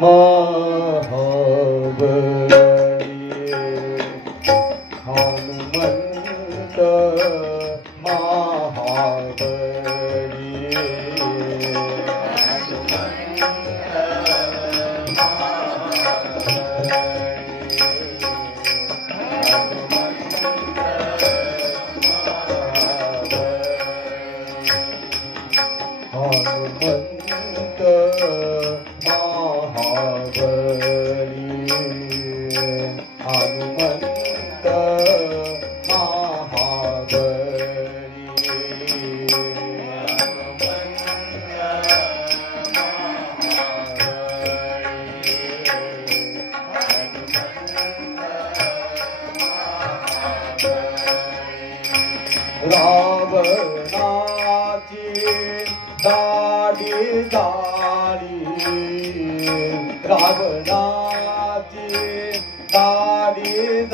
Mahabali Hanumant Mahabali रावणाची Dadi Dadi Rawna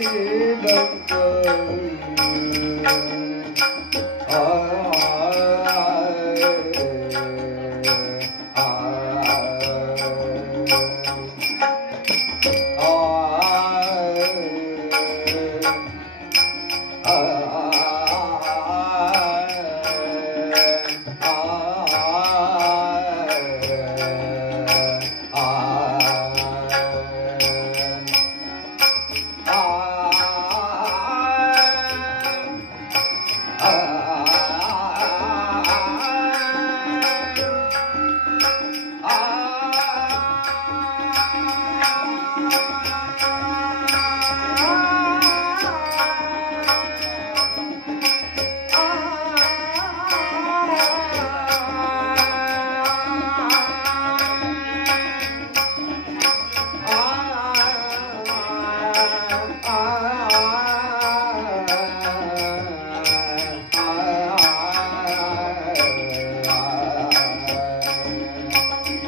I